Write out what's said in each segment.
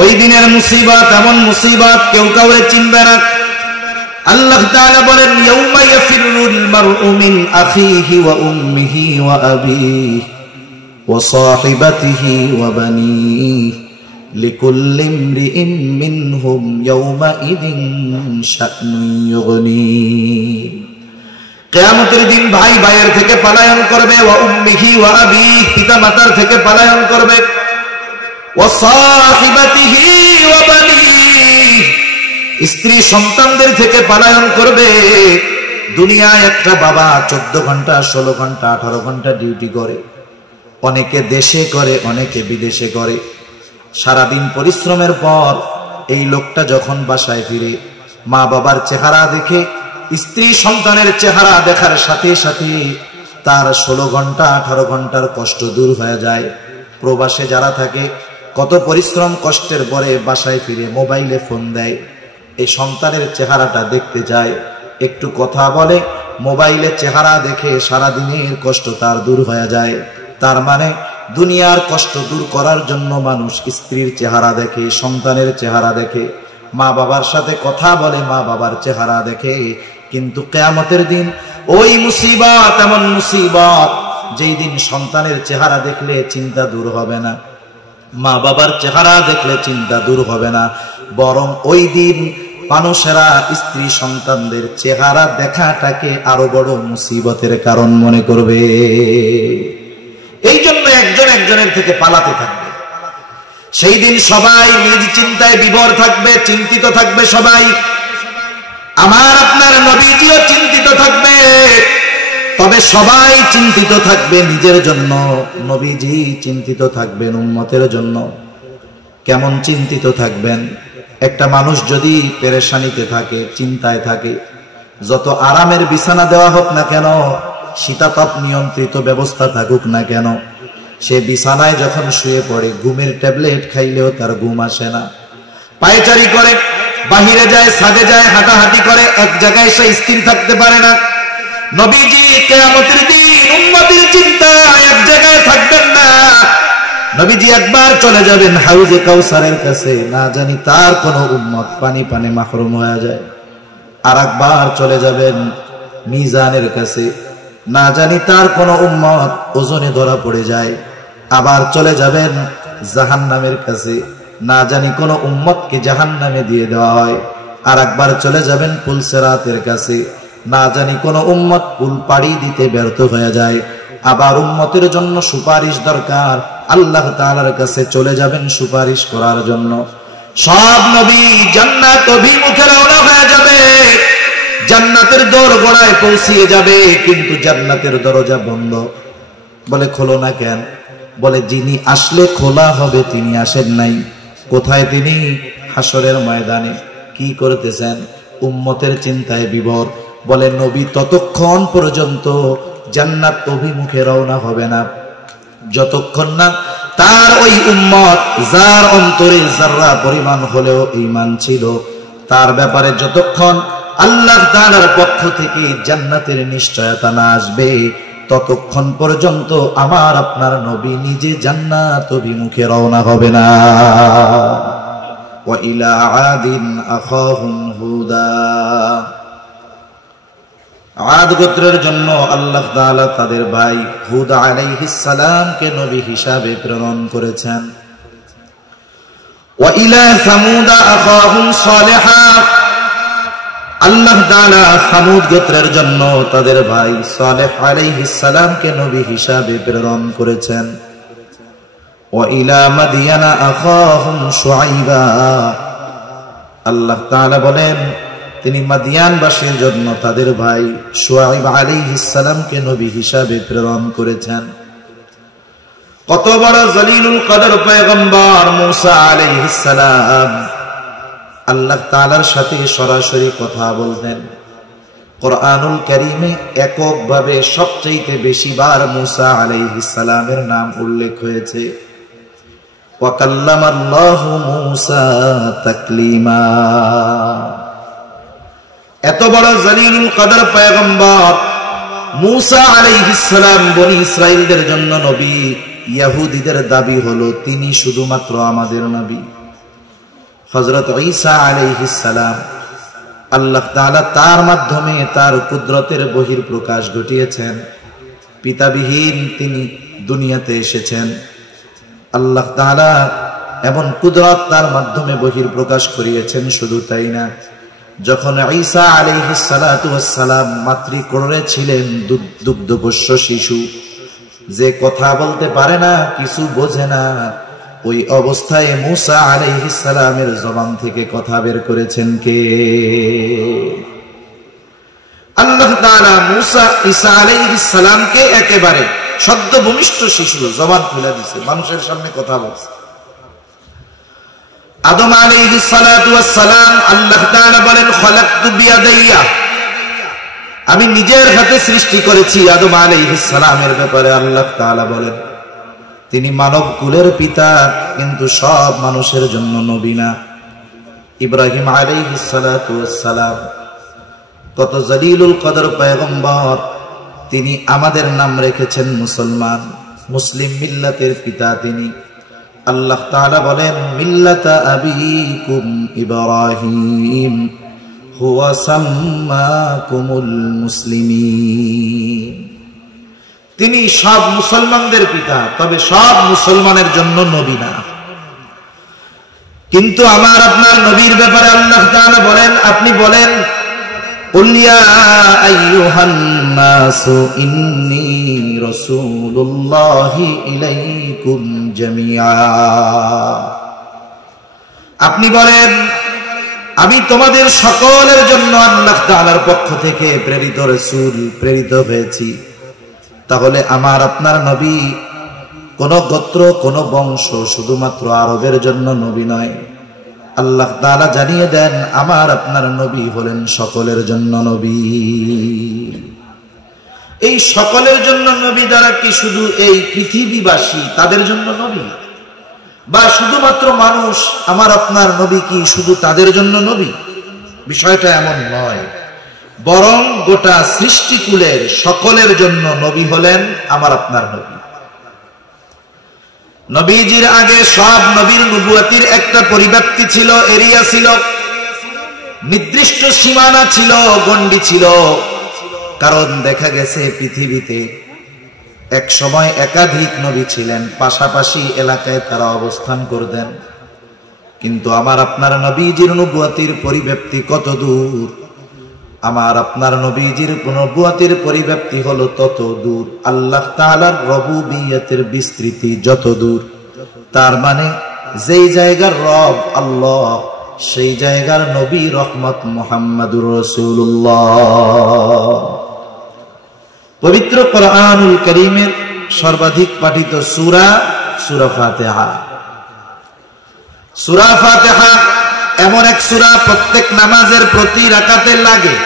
ওই দিনের মুসিবত এমন মুসিবত কেউ কাউরে চিনবে না। আল্লাহ তাআলা বলেন, ইয়াউমা ইয়াফিরুল মারউ মিন আখিহি ওয়া উম্মিহি ওয়া আবিহি ওয়া সাহিবাতিহি ওয়া বানিহি লিকুল্লি ইমরিইন মিনহুম ইয়াউমা ইযিন শা'নুন ইউগনি। কিয়ামতের দিন ভাই ভাইয়ের থেকে পলায়ন করবে, ওয়া উম্মিহি ওয়া আবিহি, পিতা মাতার থেকে পলায়ন করবে, ওয়া সাহিবাতিহি ওয়া বানিহি, স্ত্রী সন্তানদের থেকে পলায়ন করবে। দুনিয়ায় একটা বাবা 14 ঘন্টা 16 ঘন্টা 18 ঘন্টা ডিউটি করে, অনেকে দেশে করে অনেকে বিদেশে করে। সারাদিন পরিশ্রমের পর এই লোকটা যখন বাসায় ফিরে মা বাবার চেহারা দেখে, স্ত্রী সন্তানের চেহারা দেখার সাথে সাথে তার 16 ঘন্টা 18 ঘন্টার কষ্ট দূর হয়ে যায়। প্রবাসে যারা থাকে কত পরিশ্রম কষ্টের পরে বাসায় ফিরে মোবাইলে ফোন দেয়, এই সন্তানের চেহারাটা দেখতে যায়, একটু কথা বলে, মোবাইলে চেহারা দেখে সারাদিনের কষ্ট তার দূর হয়ে যায়। তার মানে দুনিয়ার কষ্ট দূর করার জন্য মানুষ স্ত্রীর চেহারা দেখে, সন্তানের চেহারা দেখে, মা বাবার সাথে কথা বলে, মা বাবার চেহারা দেখে। কিন্তু কিয়ামতের দিন ওই মুসিবত এমন মুসিবত, যেই দিন সন্তানের চেহারা দেখলে চিন্তা দূর হবে না, মা বাবার চেহারা দেখলে চিন্তা দূর হবে না, বরং ওই দিন মানুষেরা স্ত্রী সন্তানদের চেহারা দেখাটাকে আরো বড় মুসিবতের কারণ মনে করবে। এই জন্য একজন একজনের থেকে পালাতে থাকবে। সেই দিন সবাই নিজ চিন্তায় বিভোর থাকবে, চিন্তিত থাকবে সবাই। আমার আপনার নবীজিও চিন্তিত থাকবে, তবে সবাই চিন্তিত থাকবে নিজের জন্য, নবীজি চিন্তিত থাকবেন উম্মতের জন্য। কেমন চিন্তিত থাকবেন? একটা মানুষ যদি পেরেশানিতে থাকে, চিন্তায় থাকে, যত আরামের বিছানা দেওয়া হোক না কেন, শীতাতপ নিয়ন্ত্রিত ব্যবস্থা থাকুক না কেন, সে বিছানায় যখন শুয়ে পড়ে ঘুমের ট্যাবলেট খাইলেও তার ঘুম আসে না। পায়চারি করে, বাহিরে যায়, ছাদে যায়, হাঁটাহাঁটি করে, এক জায়গায় সে স্থির থাকতে পারে না। নবীজি কিয়ামতের দিন উম্মতের চিন্তায় এক জায়গায় থাকবেন না। নবীজি একবার চলে যাবেন হাউজে কাউসারের কাছে, না জানি তার কোন উম্মত পানি পানে মাহরুম হয়ে যায়। আর একবার চলে যাবেন মিজানের কাছে, না জানি তার কোন উম্মত ওজনে ধরা পড়ে যায়। আবার চলে যাবেন জাহান্নামের কাছে, না জানি কোন উম্মতকে জাহান্নামে দিয়ে দেওয়া হয়। আর একবার চলে যাবেন পুলসিরাতের কাছে, না জানি কোন উম্মত পুল পাড়ি দিতে ব্যর্থ হয়ে যায়। আবার উম্মতের জন্য সুপারিশ দরকার, আল্লাহ তাআলার কাছে চলে যাবেন সুপারিশ করার জন্য। সব নবী জান্নাত অভিমুখে রওনা হয়ে যাবে, জান্নাতের দোরগোড়ায় পৌঁছিয়ে যাবে, কিন্তু জান্নাতের দরজা বন্ধ। বলে খোলো না কেন? বলে যিনি আসলে খোলা হবে তিনি আসেন নাই। কোথায় তিনি? হাসরের ময়দানে। কি করতেছেন? উম্মতের চিন্তায় বিভোর। বলে নবী ততক্ষণ পর্যন্ত জান্নাত অভিমুখে রওনা হবে না, যতক্ষণ না তার ওই উম্মত, যার অন্তরে যাররা পরিমাণ হলেও ঈমান ছিল, তার ব্যাপারে যতক্ষণ আল্লাহ তাআলার পক্ষ থেকে জান্নাতের নিশ্চয়তা না আসবে, ততক্ষণ পর্যন্ত আমার আপনার নবী নিজে জান্নাত অভিমুখে রওনা হবে না। ওয়া ইলা আদিন আখাহুম হুদা, আদ গোত্রের জন্য আল্লাহ তাআলা তাদের ভাই হুদ আলাইহিস সালামকে নবী হিসাবে প্রেরণ করেছেন। ওয়া ইলা সামুদ আখাহুম সালিহা, আল্লাহ তাআলা সামুদ গোত্রের জন্য তাদের ভাই সালেহ আলাইহিস সালামকে নবী হিসাবে প্রেরণ করেছেন। ওয়া ইলা মাদিয়ানা আখাহুম শুআইবা, আল্লাহ তাআলা বলেন তিনি মাদিয়ানবাসীর জন্য তাদের ভাই শুআইব আলাইহিস সালামকে নবী হিসাবে প্রেরণ করেছেন। কত বড় জলিলুল কদর পয়গম্বর মুসা আলাইহিস সালাম আল্লাহ তাআলার সাথে সরাসরি কথা বলতেন। কুরআনুল কারীমে এককভাবে সবচেয়ে বেশি বার মুসা আলাইহিস সালামের নাম উল্লেখ হয়েছে। ওয়া কাল্লামাল্লাহু মুসা তাকলিমা। এত বড় জলিলুল কদর পয়গম্বর মুসা আলাইহিস সালাম বনি ইসরাইলদের জন্য নবী। ইহুদীদের দাবি হলো তিনি শুধুমাত্র আমাদের নবী। হযরত ঈসা আলাইহিস সালাম আল্লাহ তাআলা তার মাধ্যমে তার কুদরতের বহির প্রকাশ ঘটিয়েছেন। পিতাবিহীন তিনি দুনিয়াতে এসেছেন। আল্লাহ তাআলা এমন কুদরত তার মাধ্যমে বহির প্রকাশ করিয়েছেন। শুধু তাই না, যখন ঈসা আলাইহিস সালাতু ওয়াস সালাম মাতৃকোলে ছিলেন, দুগ্ধপোষ্য শিশু, যে কথা বলতে পারে না, কিছু বোঝে না, ওই অবস্থায় মূসা আলাইহিস সালামের জবান থেকে কথা বের করেছেন কে? আল্লাহ তাআলা মূসা ঈসা আলাইহিস সালামকে একেবারে সদ্য ভূমিষ্ঠ শিশু জবান খুলে দিয়েছে, মানুষের সামনে কথা বলছে। আদম আলাইহিস সালাতু ওয়াস সালাম আল্লাহ তাআলা বলেন খলাকতু বিয়াদাইয়া, আমি নিজের হাতে সৃষ্টি করেছি। আদম আলাইহিস সালামের ব্যাপারে আল্লাহ তাআলা বলেন তিনি মানব কুলের পিতা, কিন্তু সব মানুষের জন্য নবী না। ইব্রাহিম আলাইহিস সালাতু ওয়াস সালাম কত জলিলুল কদর পয়গম্বর, তিনি আমাদের নাম রেখেছেন মুসলমান, মুসলিম মিল্লাতের পিতা তিনি। আল্লাহ তাআলা বলেন মিল্লাতা আবিকুম ইব্রাহিম হুয়া সাম্মাকুমুল মুসলিমিন, তিনি সব মুসলমানদের পিতা, তবে সব মুসলমানের জন্য নবী না। কিন্তু আমার আপনার নবীর ব্যাপারে আল্লাহ তাআলা বলেন, আপনি বলেন কুল ইয়া আইয়ুহান নাসু ইন্নী রাসূলুল্লাহি ইলাইকুম জামিআ, আপনি বলেন আমি তোমাদের সকলের জন্য আল্লাহ তাআলার পক্ষ থেকে প্রেরিত রাসূল, প্রেরিত হয়েছি। তাহলে আমার আপনার নবী কোন গোত্র, কোন বংশ, শুধুমাত্র আরবের জন্য নবী নয়। আল্লাহ তাআলা জানিয়ে দেন আমার আপনার নবী হলেন সকলের জন্য নবী। এই সকলের জন্য নবী দ্বারা কি শুধু এই পৃথিবীবাসী তাদের জন্য নবী, বা শুধুমাত্র মানুষ আমার আপনার নবী কি শুধু তাদের জন্য নবী? বিষয়টা এমন নয়, বরং গোটা সৃষ্টিকুলের সকলের জন্য নবী হলেন আমার আপনার নবী। নবীজির আগে সব নবীর নবুয়তির একটা পরিব্যাপ্তি ছিল, এরিয়া ছিল, নির্দিষ্ট সীমানা ছিল, গণ্ডি ছিল। কারণ দেখা গেছে পৃথিবীতে এক সময় একাধিক নবী ছিলেন, পাশাপাশি এলাকায় তারা অবস্থান করতেন। কিন্তু আমার আপনার নবীজির নবুয়তির পরিব্যাপ্তি কত দূর, আমার আপনার নবীজির নবুয়তির পরিব্যাপ্তি হলো তত দূর। আল্লাহ তাআলার রবুবিয়তের বিস্তৃতি যত দূর, তার মানে যেই জায়গার রব আল্লাহ, সেই জায়গার নবী রহমত মুহাম্মাদুর রাসূলুল্লাহ। পবিত্র কোরআনুল কারীমের সর্বাধিক পাঠিত সূরা সূরা ফাতিহা। সূরা ফাতিহা এমন এক সূরা প্রত্যেক নামাজের প্রতি রাকাতে লাগে।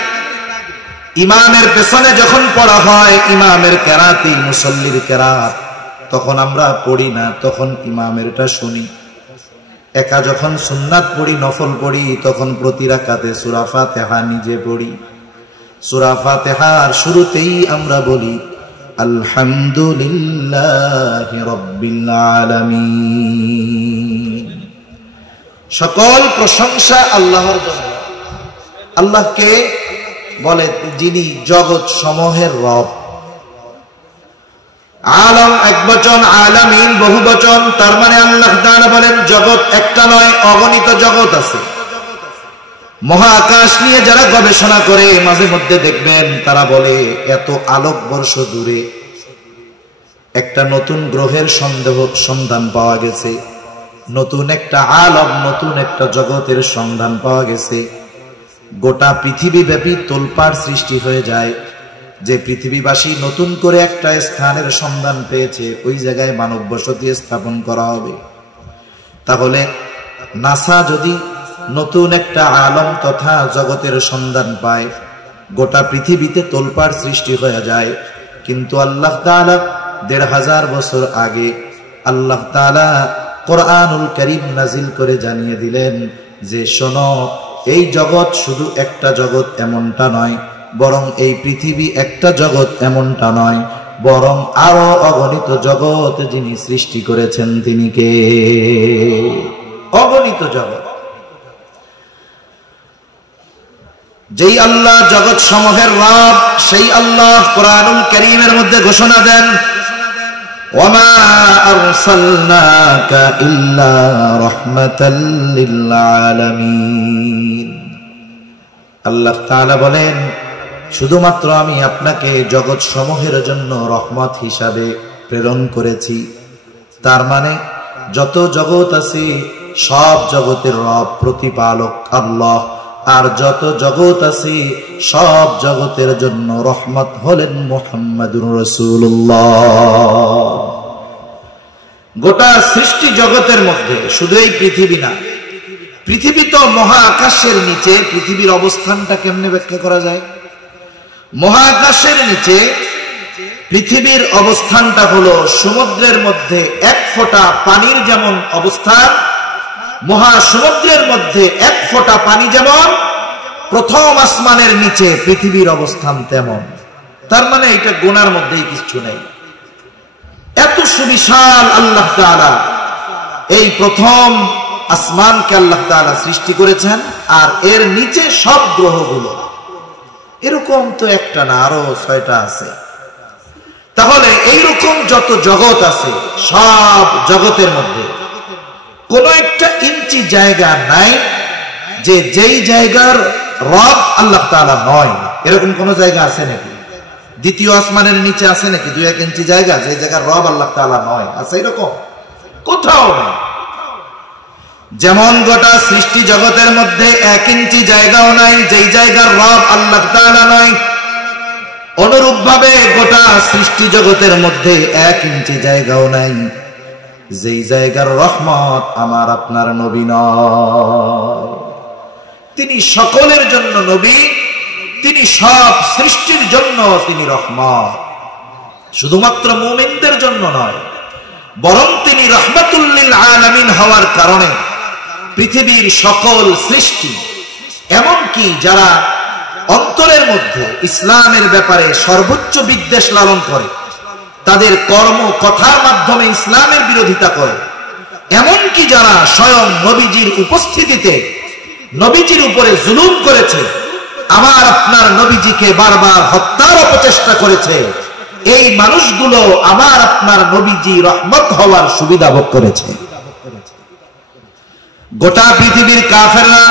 ইমামের পেছনে যখন পড়া হয়, ইমামের কেরাতি, মুসল্লির কেরাত, তখন আমরা পড়ি না, তখন ইমামেরটা শুনি। একা যখন সুন্নাত পড়ি, নফল পড়ি, তখন প্রতি রাকাতে সূরা ফাতিহা নিজে পড়ি। সূরা ফাতিহার শুরুতেই আমরা বলি আলহামদুলিল্লাহি রাব্বিল আলামিন, সকল প্রশংসা আল্লাহর জন্য। আল্লাহকে বলে যিনি জগৎ সমূহের রব। আলম এক বচন, আলামিন বহু বচন, তার মানে আল্লাহ তাআলা বলেন জগৎ একটা নয়, অগণিত জগৎ আছে। মহাকাশ নিয়ে যারা গবেষণা করে মাঝে মধ্যে দেখবেন তারা বলে এত আলোকবর্ষ দূরে একটা নতুন গ্রহের সন্ধান পাওয়া গেছে, নতুন একটা আলম, নতুন একটা জগতের সন্ধান পাওয়া গেছে। গোটা পৃথিবী ব্যাপী তোলপাড় সৃষ্টি হয়ে যায় যে পৃথিবীবাসী নতুন করে একটা স্থানের সন্ধান পেয়েছে, ওই জায়গায় মানব বসতি স্থাপন করা হবে। তাহলে নাসা যদি নতুন একটা আলম তথা জগতের সন্ধান পায়, গোটা পৃথিবীতে তোলপাড় সৃষ্টি হয়ে যায়। কিন্তু আল্লাহ তাআলা ১৫০০ বছর আগে আল্লাহ তাআলা কোরআনুল কারীম নাজিল করে জানিয়ে দিলেন যে শোনো, এই জগৎ শুধু একটা জগৎ এমনটা নয়, বরং এই পৃথিবী একটা জগৎ এমনটা নয়, বরং আরো অগণিত জগৎ যিনি সৃষ্টি করেছেন তিনি কে? অগণিত জগৎ। যেই আল্লাহ জগৎ সমূহের রব, সেই আল্লাহ কোরআনুল কারীমের মধ্যে ঘোষণা দেন, ওয়ামা আরসালনাকা ইল্লা রাহমাতাল লিল আলামিন। আল্লাহ তাআলা বলেন, শুধুমাত্র আমি আপনাকে জগৎ সমূহের জন্য রহমত হিসাবে প্রেরণ করেছি। তার মানে যত জগৎ আছে সব জগতের রব প্রতিপালক আল্লাহ, আর যত জগৎ আছে সব জগতের জন্য রহমত হলেন মুহাম্মাদুর রাসূলুল্লাহ। গোটা সৃষ্টি জগতের মধ্যে শুধু এই পৃথিবী না, পৃথিবী তো মহাকাশের নিচে, পৃথিবীর অবস্থানটা কেমনে ব্যাখ্যা করা যায়? মহাকাশের নিচে পৃথিবীর অবস্থানটা হলো সমুদ্রের মধ্যে এক ফোঁটা পানির যেমন অবস্থান, মহাসমুদ্রের মধ্যে এক ফোঁটা পানি যেমন, প্রথম আসমানের নিচে পৃথিবীর অবস্থান তেমন। তার মানে এটা গোনার মধ্যেই কিছু নেই। এত সুবিশাল আল্লাহ তাআলা এই প্রথম আসমানকে আল্লাহ তাআলা সৃষ্টি করেছেন, আর এর নিচে সব গ্রহগুলো। এরকম তো একটা না, আরো 6টা আছে। তাহলে এইরকম যত জগৎ আছে সব জগতের মধ্যে কোন একটা ইঞ্চি জায়গা নাই যে যেই জায়গার রব আল্লাহ তাআলা নয়। এরকম কোন জায়গা আছে নাকি? দ্বিতীয় আসমানের নিচে আছে নাকি 2-1 ইঞ্চি জায়গা যে জায়গার রব আল্লাহ তাআলা নয়? আছে এরকম? কোথাও নেই। যেমন গোটা সৃষ্টি জগতের মধ্যে 1 ইঞ্চি জায়গাও নাই যেই জায়গার রব আল্লাহ তাআলা নয়, অনুরূপ ভাবে গোটা সৃষ্টি জগতের মধ্যে 1 ইঞ্চি জায়গাও নাই যেই জায়গার রহমত আমার আপনার নবী নয়। তিনি সকলের জন্য নবী, তিনি সব সৃষ্টির জন্য তিনি রহমত। শুধুমাত্র মুমিনদের জন্য নয়, বরং তিনি রাহমাতুল লিল আলামিন হওয়ার কারণে পৃথিবীর সকল সৃষ্টি, এমনকি যারা অন্তরের মধ্যে ইসলামের ব্যাপারে সর্বোচ্চ বিদ্বেষ লালন করে, তাদের কর্ম কথার মাধ্যমে ইসলামের বিরোধিতা করে, এমনকি যারা স্বয়ং নবীজির উপস্থিতিতে নবীজির উপরে জুলুম করেছে, আমার আপনার নবীজিকে বারবার হত্যার অপচেষ্টা করেছে, এই মানুষগুলো আমার আপনার নবীজি রহমত হওয়ার সুবিধা ভোগ করেছে। গোটা পৃথিবীর কাফেররা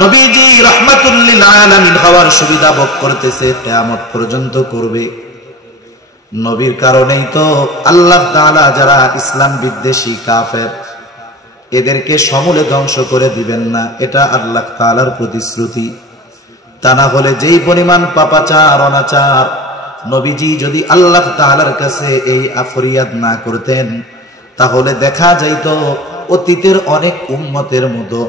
নবীজি রাহমাতুল লিল আলামিন হওয়ার সুবিধা ভোগ করতেছে, কিয়ামত পর্যন্ত করবে। নবীর কারণেই তো আল্লাহ তাআলা যারা ইসলাম বিদ্বেষী কাফের, এদেরকে সমূলে ধ্বংস করে দিবেন না, এটা আল্লাহ তাআলার প্রতিশ্রুতি। তা না হলে যেই পরিমাণ পাপাচার অনাচার, নবীজি যদি আল্লাহ তাআলার কাছে এই ফরিয়াদ না করতেন, তাহলে দেখা যাইত অতীতের অনেক উম্মতের মতো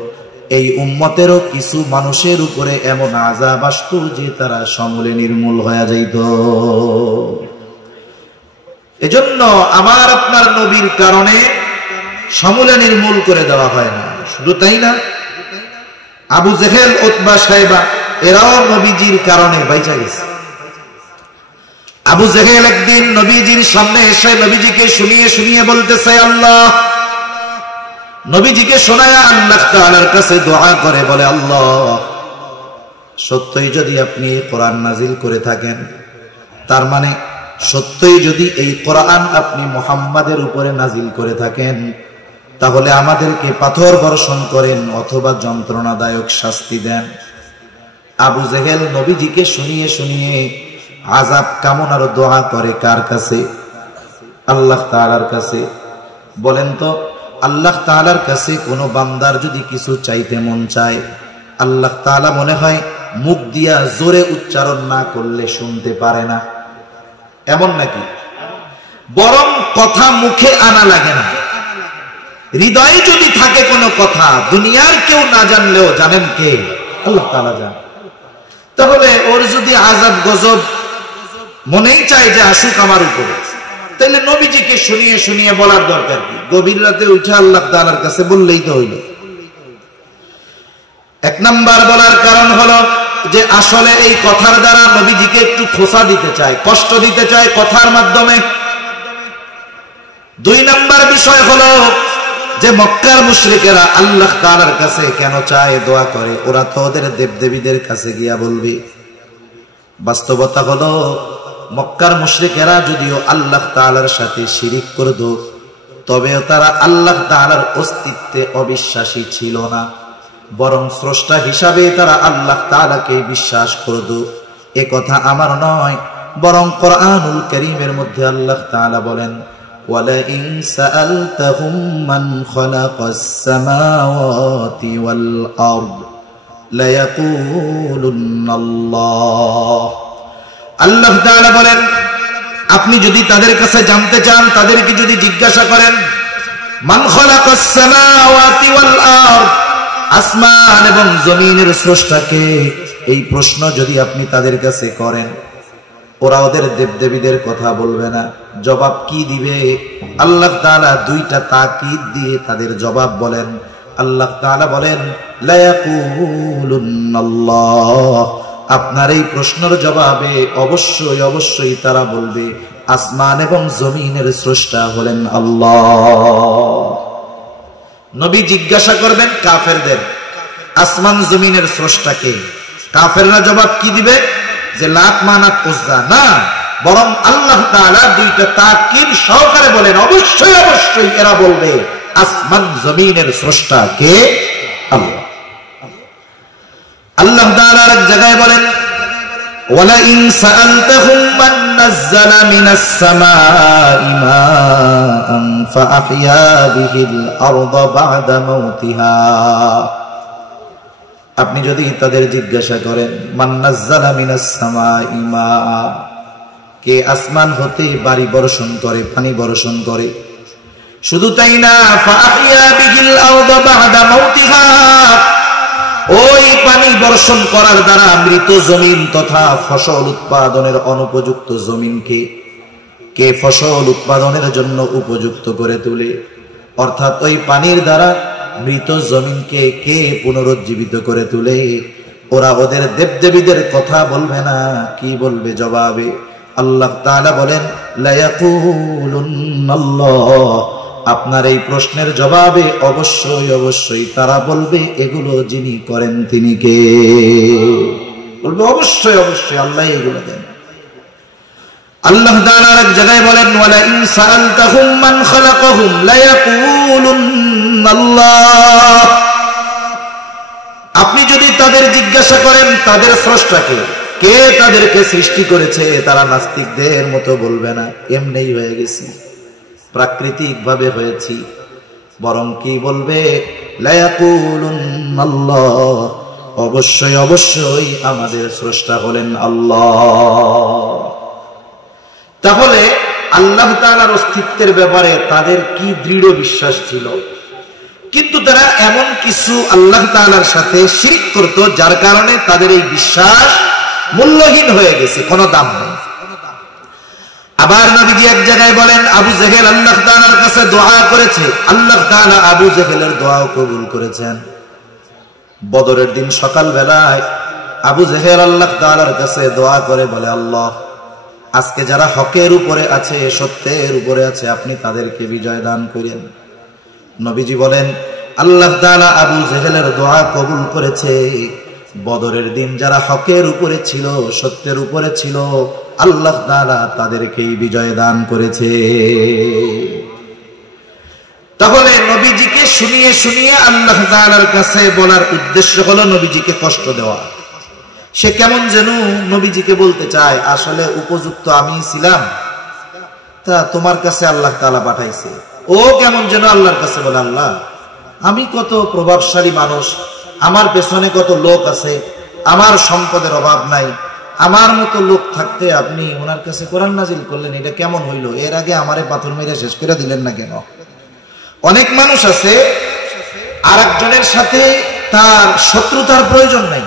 এই উম্মতেরও কিছু মানুষের উপরে এমন আযাব আসতো যে তারা সমূলে নির্মূল হয়ে যাইত। এজন্য আমার আপনার নবীর কারণে সমূলে নির্মূল করে দেওয়া হয় না। শুধু তাই না, আবু জেহেল, উতবা, শাইবা এরাও নবীজির কারণে বাইচা গেছে। আবু জেহেল একদিন নবীজির সামনে এসে নবীজিকে শুনিয়ে শুনিয়ে বলতেছে আল্লাহ, নবীজিকে শোনায়া আল্লাহ তাআলার কাছে দোয়া করে বলে, আল্লাহ সত্যই যদি আপনি কোরআন নাজিল করে থাকেন, তার মানে সত্যই যদি এই কোরআন আপনি মুহাম্মাদের উপরে নাজিল করে থাকেন, তাহলে আমাদেরকে পাথর বর্ষণ করেন অথবা যন্ত্রণাদায়ক শাস্তি দেন। আবু জেহেল নবীজিকে শুনিয়ে শুনিয়ে আযাব কামনার দোয়া করে কার কাছে? আল্লাহ তাআলার কাছে। বলেন তো, আল্লাহ তাআলার কাছে কোনো বান্দার যদি কিছু চাইতে মন চায়, আল্লাহ তাআলা মনে হয় মুখ দিয়া জোরে উচ্চারণ না করলে শুনতে পারে না, এমন নাকি? বরং কথা মুখে আনা লাগে না, হৃদয়ে যদি থাকে কোনো কথা, দুনিয়ার কেউ না জানলেও জানেন কে? আল্লাহ তাআলা জানেন। তাহলে ওর যদি আযাব গজব মনেই চায় যে আসুক আমার উপরে, তাহলে নবীজিকে শুনিয়ে শুনিয়ে বলার দরকার কি? গভীর রাতে উঠে আল্লাহ তাআলার কাছে বললেই তো হইল। 1 নাম্বার বলার কারণ হলো যে আসলে এই কথার দ্বারা নবীজিকে একটু খোঁচা দিতে চায়, কষ্ট দিতে চায় কথার মাধ্যমে। 2 নাম্বার বিষয় হলো যে মক্কার মুশরিকেরা আল্লাহ তাআলার কাছে কেন চায়, দোয়া করে, ওরা তো ওদের দেবদেবীদের কাছে গিয়া বলবে। বাস্তবতা হলো মক্কার মুশরিকেরা যদিও আল্লাহ তাআলার সাথে শিরিক করত, তবেও তারা আল্লাহ তাআলার অস্তিত্বে অবিশ্বাসী ছিল না, বরং স্রষ্টা হিসাবে তারা আল্লাহ তাআলাকে বিশ্বাস করত। এ কথা আমার নয়, বরং কোরআনুল কারীমের মধ্যে আল্লাহ তাআলা বলেন, ওয়ালাইন সাআলতাহুম মান খালাকাস সামাওয়াতি ওয়াল আরদ লায়াকুলুন্নাল্লাহ। আল্লাহ তাআলা বলেন, আপনি যদি তাদের কাছে জানতে চান, তাদেরকে যদি জিজ্ঞাসা করেন, মান খালাকাস সামাওয়াতি ওয়াল আরদ, আসমান এবং জমিনের স্রষ্টাকে, এই প্রশ্ন যদি আপনি তাদের কাছে করেন, ওরা ওদের দেবদেবীদের কথা বলবে না। জবাব কি দিবে? আল্লাহ তাআলা দুইটা তাকিদ দিয়ে তাদের জবাব বলেন। আল্লাহ তাআলা বলেন, লায়াকুলুন্নাল্লাহ, আপনার এই প্রশ্নের জবাবে অবশ্যই অবশ্যই তারা বলবে আসমান এবং জমিনের স্রষ্টা হলেন আল্লাহ। নবী জিজ্ঞাসা করবেন কাফেরদের, আসমান জমিনের স্রষ্টাকে। কাফেররা জবাব কি দিবে? যে লাত মানাত উজ্জা না, বরং আল্লাহ তাআলা দুইটা তাকিদ সহকারে বলেন অবশ্যই অবশ্যই এরা বলবে আসমান জমিনের স্রষ্টা কে? আল্লাহ। আল্লাহ তাআলা এক জায়গায় বলেন, ওয়ালাইন সাআলতাহুম মান নাযালা মিনাস সামাই মাআন ফাআহইয়া বিহিল আরদা বা'দা মাউতিহা। আপনি যদি তাদের জিজ্ঞাসা করেন, মান নাযালা মিনাস সামাই মাআ, কে আসমান হতে বাড়ি বর্ষণ করে, পানি বর্ষণ করে। শুধু তাই না, ফাআহইয়া বিহিল আরদা বা'দা মাউতিহা, ওই পানি বর্ষণ করার দ্বারা মৃত জমিন তথা ফসল উৎপাদনের অনুপযুক্ত জমিনকে কে ফসল উৎপাদনের জন্য উপযুক্ত করে তোলে। অর্থাৎ ওই পানির দ্বারা মৃত জমিনকে কে পুনরুজ্জীবিত করে তোলে। ওরা ওদের দেবদেবীদের কথা বলবে না, কি বলবে জবাবে? আল্লাহ তাআলা বলেন, লায়াকুলুন্নাল্লাহ, আপনার এই প্রশ্নের জবাবে অবশ্যই অবশ্যই তারা বলবে এগুলো যিনি করেন তিনি কে? বলবে অবশ্যই অবশ্যই আল্লাহ এগুলো দেন। আল্লাহ তাআলা এক জায়গায় বলেন, ওয়ালাইন সাআলতাহুম মান খালাকাহুম লায়াকুলুন্নাল্লাহ, আপনি যদি তাদের জিজ্ঞাসা করেন তাদের স্রষ্টাকে, কে তাদেরকে সৃষ্টি করেছে, তারা নাস্তিকদের মতো বলবে না এমনিই হয়ে গেছি, প্রাকৃতিক ভাবে হয়েছি, বরং কি বলবে? লায়াকুলুন্নাল্লাহ, অবশ্যই অবশ্যই আমাদের স্রষ্টা হলেন আল্লাহ। তাহলে আল্লাহ তাআলার অস্তিত্বের ব্যাপারে তাদের কি দৃঢ় বিশ্বাস ছিল, কিন্তু তারা এমন কিছু আল্লাহ তাআলার সাথে শিরক করত যার কারণে তাদের এই বিশ্বাস মূল্যহীন হয়ে গেছে, কোনো দাম নেই। আবার নবীজি এক জায়গায় বলেন, আবু জেহেল আল্লাহ তাআলার কাছে দোয়া করেছে, আল্লাহ তাআলা আবু জেহেলের দোয়াও কবুল করেছেন। বদরের দিন সকাল বেলায় আবু জেহেল আল্লাহ তাআলার কাছে দোয়া করে বলে, আল্লাহ, আজকে যারা হকের উপরে আছে, সত্যের উপরে আছে, আপনি তাদেরকে বিজয় দান করেন। নবীজি বলেন, আল্লাহ তাআলা আবু জেহেলের দোয়া কবুল করেছে। বদরের দিন যারা হকের উপরে ছিল, সত্যের উপরে ছিল, আল্লাহ তাআলা তাদেরকেই বিজয় দান করেছে। তাহলে নবীজিকে শুনিয়ে শুনিয়ে আল্লাহ তাআলার কাছে বলার উদ্দেশ্য হলো নবীজিকে কষ্ট দেওয়া। সে কেমন যেন নবীজিকে বলতে চায়, আসলে উপযুক্ত আমি ছিলাম, তা তোমার কাছে আল্লাহ তাআলা পাঠাইছে। ও কেমন যেন আল্লাহর কাছে বলে, আল্লাহ, আমি কত প্রভাবশালী মানুষ, আমার পেছনে কত লোক আছে, আমার সম্পদের অভাব নাই, আমার মতো লোক থাকতে আপনি ওনার কাছে কোরআন নাজিল করলেন, এটা কেমন হইল? এর আগে আমারে পাথর মেরে শেষ করে দিলেন না কেন? অনেক মানুষ আছে আরেকজনের সাথে তার শত্রুতার প্রয়োজন নাই,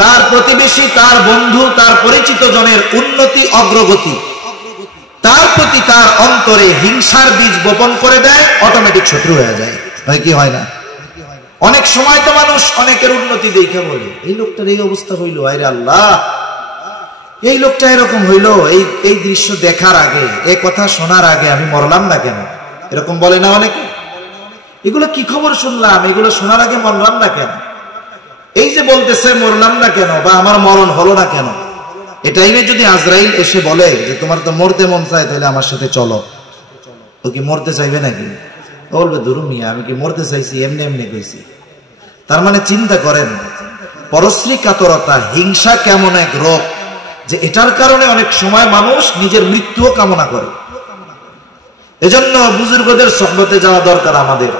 তার প্রতিবেশী, তার বন্ধু, তার পরিচিত জনের উন্নতি অগ্রগতি, তার প্রতি তার অন্তরে হিংসার বীজ বপন করে দেয়, অটোমেটিক শত্রু হয়ে যায়। হয় কি হয় না? অনেক সময় তো মানুষ অনেকের উন্নতি দেখে বলে, এই লোকটার এই অবস্থা হইলো, আরে আল্লাহ, এই লোকটা এরকম হইলো, এই দৃশ্য দেখার আগে, এই কথা শোনার আগে আমি মরলাম না কেন? এরকম বলে না অনেকে? এগুলো কি খবর শুনলাম? এগুলো শোনার আগে মরলাম না কেন? এই যে বলতেছে মরলাম না কেন বা আমার মরণ হলো না কেন, এই টাইমে যদি আজরাইল এসে বলে যে তোমার তো মরতে মন চায়, তাহলে আমার সাথে চলো, ও কি মরতে চাইবে নাকি? ও বলবে দুরু মিয়া, আমি কি মরতে চাইছি? এমনি এমনি কইছি। তার মানে চিন্তা করেন পরশ্রী কাতরতা, হিংসা কেমন এক রোগ যে এটার কারণে অনেক সময় মানুষ নিজের মৃত্যুও কামনা করে। এজন্য বুজুর্গদের সুহবতে যাওয়া দরকার আমাদের,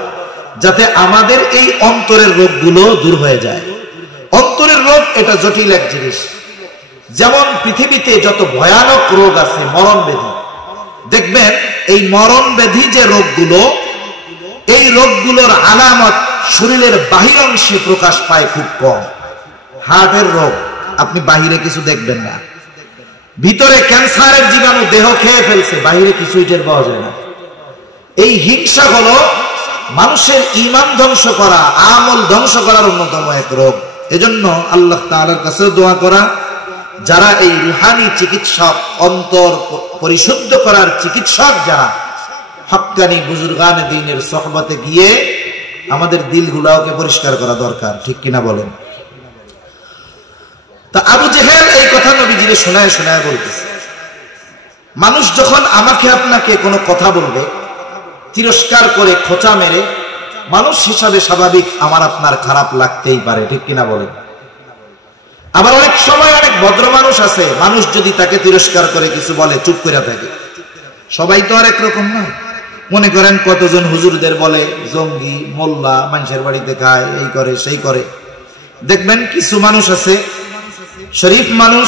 যাতে আমাদের এই অন্তরের রোগগুলো দূর হয়ে যায়। অন্তরের রোগ এটা জটিল এক জিনিস। যেমন পৃথিবীতে যত ভয়ানক রোগ আছে, মরণ ব্যাধি, দেখবেন এই মরণ ব্যাধি যে রোগগুলো, এই রোগগুলোর আলামত শরীরের বাহির অংশে প্রকাশ পায় খুব কম। হার্টের রোগ আপনি বাহিরে কিছু দেখবেন না, ভিতরে ক্যান্সারের জীবাণু দেহ খেয়ে ফেলছে, বাহিরে কিছুই টের পাওয়া যায় না। এই হিংসা হলো মানুষের ঈমান ধ্বংস করা, আমল ধ্বংস করার অন্যতম এক রোগ। এজন্য আল্লাহ তাআলার কাছে দোয়া করা, যারা এই রুহানি চিকিৎসক, অন্তর পরিশুদ্ধ করার চিকিৎসক, যারা হক্কানি বুজুর্গানে দ্বীনের সুহবতে গিয়ে আমাদের দিলগুলোকে পরিষ্কার করা দরকার, ঠিক কিনা বলেন? তা আবু জেহেল এই কথা নবীজিকে শোনায় শোনায় বলতেছে, মানুষ যখন আমাকে আপনাকে কোনো কথা বলবে, তিরস্কার করে, খোঁচা মেরে, মানুষ হিসাবে স্বাভাবিক আমার আপনার খারাপ লাগতেই পারে, ঠিক কিনা বলেন? আবার অনেক সময় অনেক ভদ্র মানুষ আছে, মানুষ যদি তাকে তিরস্কার করে কিছু বলে চুপ করে থাকে। সবাই তো আর একরকম না। মনে করেন কতজন হুজুরদের বলে জঙ্গি, মোল্লা, মানুষের বাড়িতে খায়, এই করে সেই করে। দেখবেন কিছু মানুষ আছে শরীফ মানুষ,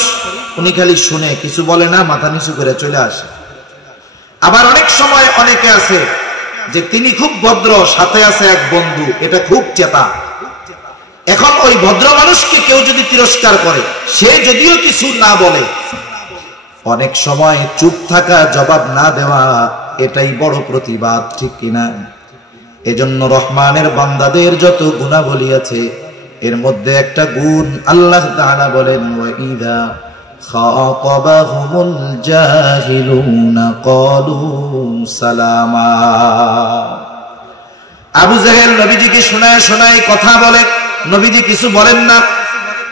উনি খালি শুনে, কিছু বলে না, মাথা নিচু করে চলে আসে। আবার অনেক সময় অনেকে আছে যে তিনি খুব ভদ্র, সাথে আছে এক বন্ধু, এটা খুব চেতা। এখন ওই ভদ্র মানুষকে কেউ যদি তিরস্কার করে, সে যদিও কিছু না বলে, অনেক সময় চুপ থাকা, জবাব না দেওয়া, এটাই বড় প্রতিবাদ, ঠিক কিনা? এজন্য রহমানের বান্দাদের যত গুণাবলী আছে, এর মধ্যে একটা গুণ আল্লাহ তাআলা বলেন, ওয়াইদা খাতাবাহুমুল জাহিলুনা ক্বালু সালামা। আবু জেহেল নবীজিকে শোনায় শোনায় কথা বলে, নবীজি কিছু বলেন না।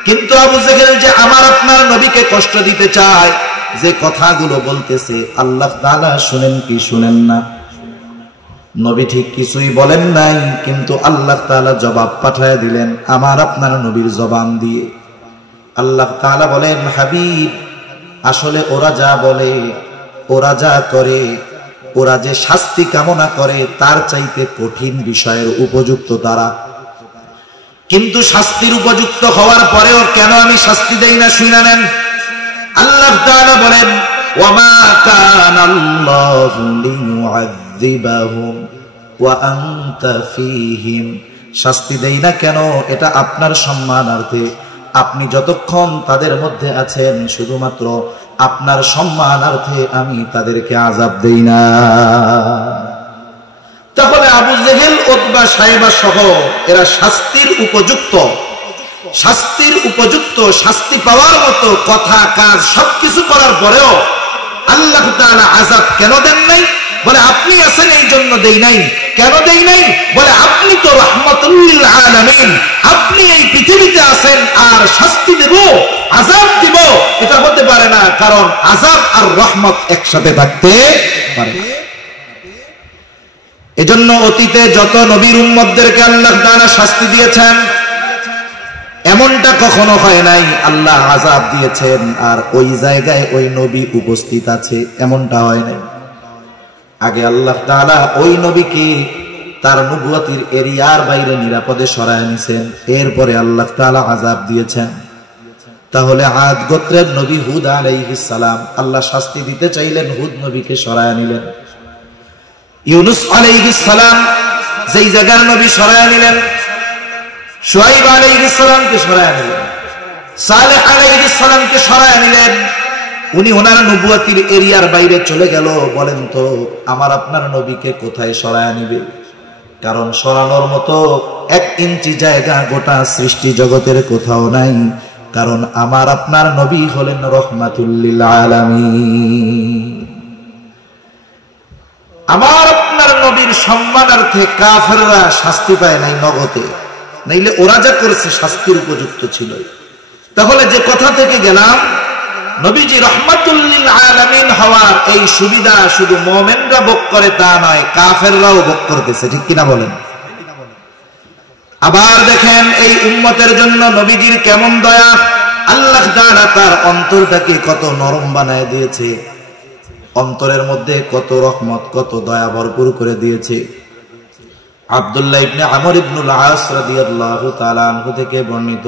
কিন্তু আবু জেহেল যে আমার আপনার নবীকে কষ্ট দিতে চায়, যে কথাগুলো বলতেছে, আল্লাহ তাআলা শুনেন কি শুনেন না? নবী ঠিক কিছুই বলেন নাই, কিন্তু আল্লাহ তাআলা জবাব পাঠায় দিলেন আমার আপনার নবীর জবান দিয়ে। আল্লাহ তাআলা বলেন, হাবিব, আসলে ওরা যা বলে, ওরা যা করে, ওরা যে শাস্তি কামনা করে, তার চাইতে কঠিন বিষয়ের উপযুক্ত তারা। কিন্তু শাস্তির উপযুক্ত হওয়ার পরেও কেন আমি শাস্তি দেই না, শুনে নেন। আল্লাহ তাআলা বলেন, ওয়ামা কানাল্লাহু লিয়ুআযযিবাহুম ওয়া আনতা ফীহিম। শাস্তি দেই না কেন? এটা আপনার সম্মানার্থে। আপনি যতক্ষণ তাদের মধ্যে আছেন, শুধুমাত্র আপনার সম্মানার্থে আমি তাদেরকে আযাব দেই না। তাহলে আবু জেহেল, উতবা, সাইবা সহ এরা শাস্তির উপযুক্ত, শাস্তির উপযুক্ত, শাস্তি পাওয়ার মতো কথা, কাজ সবকিছু করার পরেও আল্লাহ তাআলা আযাব কেন দেন নাই? বলে আপনি আছেন এই জন্য দেই নাই। কেন দেই নাই? বলে আপনি তো রাহমাতুল লিল আলামিন, আপনি এই পৃথিবীতে আছেন, আর শাস্তি দেব, আযাব দিব, এটা হতে পারে না, কারণ আযাব আর রহমত একসাথে থাকতে পারে। এজন্য অতীতে যত নবীর উম্মতদেরকে আল্লাহ তাআলা শাস্তি দিয়েছেন, এমনটা কখনো হয় নাই আল্লাহ আযাব দিয়েছেন আর ওই জায়গায় ওই নবী উপস্থিত আছে, এমনটা হয় নাই। আগে আল্লাহ তাআলা ওই নবীকে তার নবুয়তির এরিয়ার বাইরে নিরাপদে সরায় নিয়েছেন, এরপরে আল্লাহ তাআলা আযাব দিয়েছেন। তাহলে আদ গোত্রের নবী হুদ আলাইহিস সালাম, আল্লাহ শাস্তি দিতে চাইলেন, হুদ নবীকে সরায় নিলেন। ইউনূস আলাইহিস সালাম যেই জায়গার নবী সরায় নিলেন, শুআয়ব আলাইহিস সালামকে সরায় নিলেন, সালেহ আলাইহিস সালামকে সরায় নিলেন। উনি ওনার নবুয়তির এরিয়ার বাইরে চলে গেল। বলেন তো আমার আপনার নবীকে কোথায় সরায় নিবে? কারণ সরানোর মতো 1 ইঞ্চি জায়গা গোটা সৃষ্টি জগতের কোথাও নাই। কারণ আমার আপনার নবী হলেন রাহমাতুল লিল আলামিন। আমার আপনার নবীর নবীর সম্মানার্থে কাফেররা শাস্তি পায় নাই নগদে, নাইলে ওরা যা করেছে শাস্তির উপযুক্ত ছিল। তাহলে যে কথা থেকে গেলাম, নবীজি রাহমাতুল লিল আলামিন হওয়ার এই সুবিধা শুধু মুমিনরা ভোগ করে তা নয়, কাফেররাও ভোগ করতেছে, ঠিক কিনা বলেন? আবার দেখেন এই উম্মতের জন্য নবীজির কেমন দয়া, আল্লাহ তাআলা তার অন্তরটাকে কত নরম বানায় দিয়েছে, অন্তরের মধ্যে কত রহমত কত দয়া ভরপুর করে দিয়েছে। আব্দুল্লাহ ইবনে আমর ইবনুল আস রাদিয়াল্লাহু তাআলা আনহু থেকে বর্ণিত,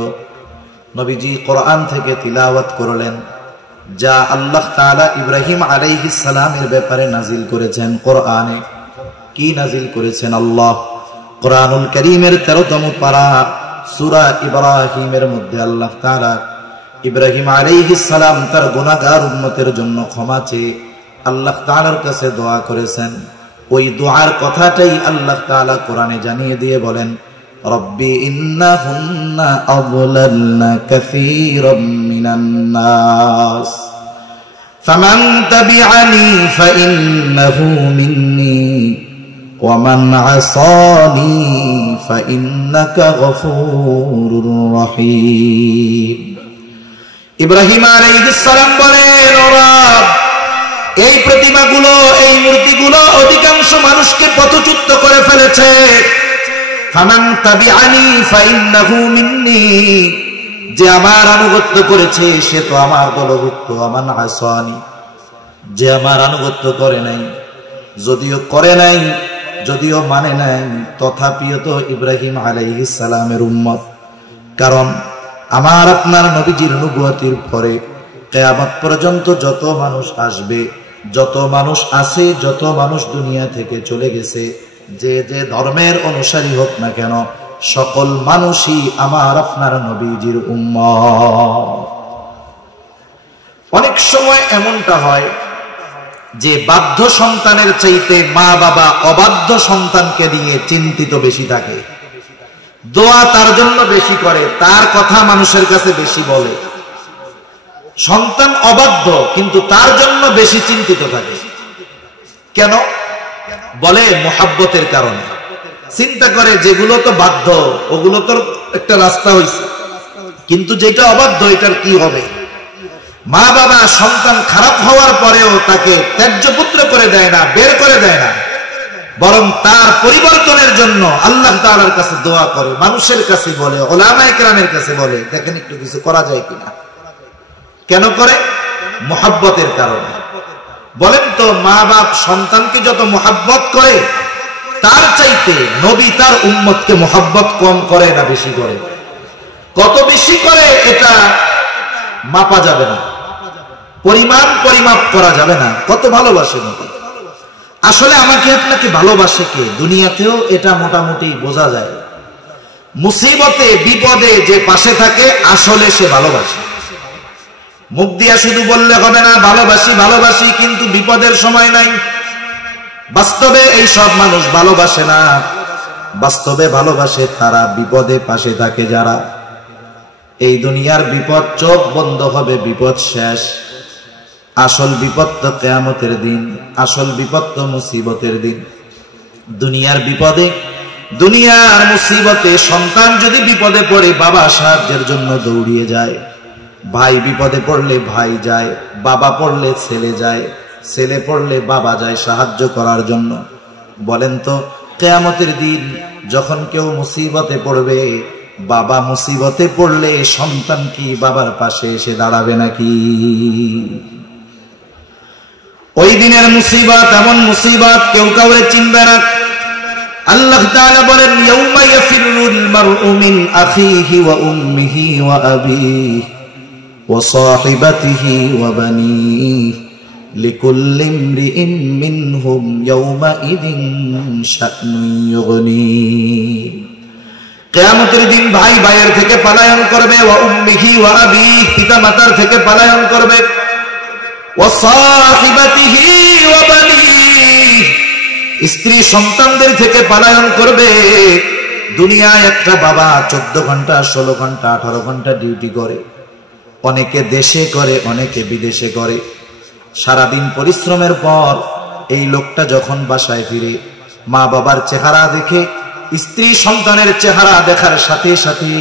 নবীজি কোরআন থেকে তিলাওয়াত করলেন যা আল্লাহ তাআলা ইব্রাহিম আলাইহিস সালামের ব্যাপারে নাজিল করেছেন। কোরআনে কি নাজিল করেছেন? আল্লাহ কোরআনুল কারীমের 13তম পারা সূরা ইব্রাহিমের মধ্যে আল্লাহ তাআলা ইব্রাহিম আলাইহিস সালাম তার গুনাহগার উম্মতের জন্য ক্ষমা চেয়ে আল্লাহ তাআলার কাছে দোয়া করেছেন। ওই দোয়ার কথাটাই আল্লাহ তাআলা কোরআনে জানিয়ে দিয়ে বলেন, রব্বি ইন্নাহুন্না আযলালনা কাসীরাম মিনান নাস ফামান তাবিআনি ফাইন্নাহু মিন্নী ওয়া মান আসানি ফাইন্নাকা গফুরুর রহিম। ইব্রাহিম আলাইহিস সালাম বলেন, ও রব, এই প্রতিমাগুলো এই মূর্তিগুলো অধিকাংশ মানুষকে পথচ্যুত করে ফেলেছে। ফামান তাবিআনি ফাইন্নাহু মিন্নী, যে আমার আনুগত্য করেছে সে তো আমার দলভুক্ত। আমান আসানি, যে আমার আনুগত্য করে নাই, যদিও করে নাই, যদিও মানে নাই, তথাপিও তো ইব্রাহিম আলাইহিস সালামের উম্মত। কারণ আমার আপনার নবীজির নবুয়তির পরে কিয়ামত পর্যন্ত যত মানুষ আসবে, যত মানুষ আছে, যত মানুষ দুনিয়া থেকে চলে গেছে, যে যে ধর্মের অনুসারী হোক না কেন, সকল মানুষই আমার আপনার নবীজির উম্মত। অনেক সময় এমনটা হয় যে বাধ্য সন্তানের চাইতে মা বাবা অবাধ্য সন্তানকে নিয়ে চিন্তিত বেশি থাকে, দোয়া তার জন্য বেশি করে, তার কথা মানুষের কাছে বেশি বলে। সন্তান অবাধ্য কিন্তু তার জন্য বেশি চিন্তিত থাকে। কেন? বলে মুহাব্বতের কারণে। চিন্তা করে যেগুলো তো বাধ্য ওগুলো তো একটা রাস্তা হইছে, কিন্তু যেটা অবাধ্য এটার কি হবে। মা বাবা সন্তান খারাপ হওয়ার পরেও তাকে ত্যায্য পুত্র করে দেয় না, বের করে দেয় না, বরং তার পরিবর্তনের জন্য আল্লাহ তাআলার কাছে দোয়া করে, মানুষের কাছে বলে, উলামায়ে কেরামের কাছে বলে, দেখেন একটু কিছু করা যায় কিনা। কেন করে? মুহাব্বতের কারণে। বলেন তো, মা বাপ সন্তানকে যত মুহাব্বত করে তার চাইতে নবী তার উম্মতকে মুহাব্বত কম করে না বেশি করে? কত বেশি করে এটা মাপা যাবে না, পরিমাপ করা যাবে না। কত ভালোবাসে নবী। আসলে আমাকে আপনাকে ভালোবাসে কে? দুনিয়াতেও এটা মোটামুটি বোঝা যায়। মুসিবতে বিপদে যে পাশে থাকে আসলে সে ভালোবাসে। মুখ দিয়া শুধু বললে হবে না ভালোবাসি ভালোবাসি, কিন্তু বিপদের সময় নাই। বাস্তবে এই সব মানুষ ভালোবাসে না। বাস্তবে ভালোবাসে তারা বিপদে পাশে থাকে যারা। এই দুনিয়ার বিপদ চোখ বন্ধ হবে, বিপদ শেষ। আসল বিপদ তো কিয়ামতের দিন, আসল বিপদ তো মুসিবতের দিন। দুনিয়ার বিপদে, দুনিয়ার মুসিবতে সন্তান যদি বিপদে পড়ে বাবা সাহায্যের জন্য দৌড়িয়ে যায়, ভাই বিপদে পড়লে ভাই যায়, বাবা পড়লে ছেলে যায়, ছেলে পড়লে বাবা যায় সাহায্য করার জন্য। বলেন তো, কিয়ামতের দিন যখন কেউ মুসিবতে পড়বে, বাবা মুসিবতে পড়লে সন্তান কি বাবার পাশে এসে দাঁড়াবে নাকি? ওই দিনের মুসিবত এমন মুসিবত কেউ কাউরে চিনবে না। আল্লাহ তাআলা বলেন, ইয়াউমা ইয়াফিরুল মারউ মিন আখিহি ওয়া উম্মিহি ওয়া আবিহি ওয়া সাহিবাতিহি ওয়া বানিহি লিকুল্লি ইমরিইন মিনহুম ইয়াউমা ইযিন শা'নুন ইউগনি। কিয়ামতের দিন ভাই ভাইয়ের থেকে পলায়ন করবে, ওয়া উম্মিহি ওয়া আবিহি, পিতা মাতার থেকে পলায়ন করবে, ওয়া সাহিবাতিহি ওয়া বানিহি, স্ত্রী সন্তানদের থেকে পলায়ন করবে। দুনিয়ায় একটা বাবা 14 ঘন্টা 16 ঘন্টা 18 ঘন্টা ডিউটি করে, অনেকে দেশে করে অনেকে বিদেশে করে। সারাদিন পরিশ্রমের পর এই লোকটা যখন বাসায় ফিরে, মা বাবার চেহারা দেখে, স্ত্রী সন্তানের চেহারা দেখার সাথে সাথে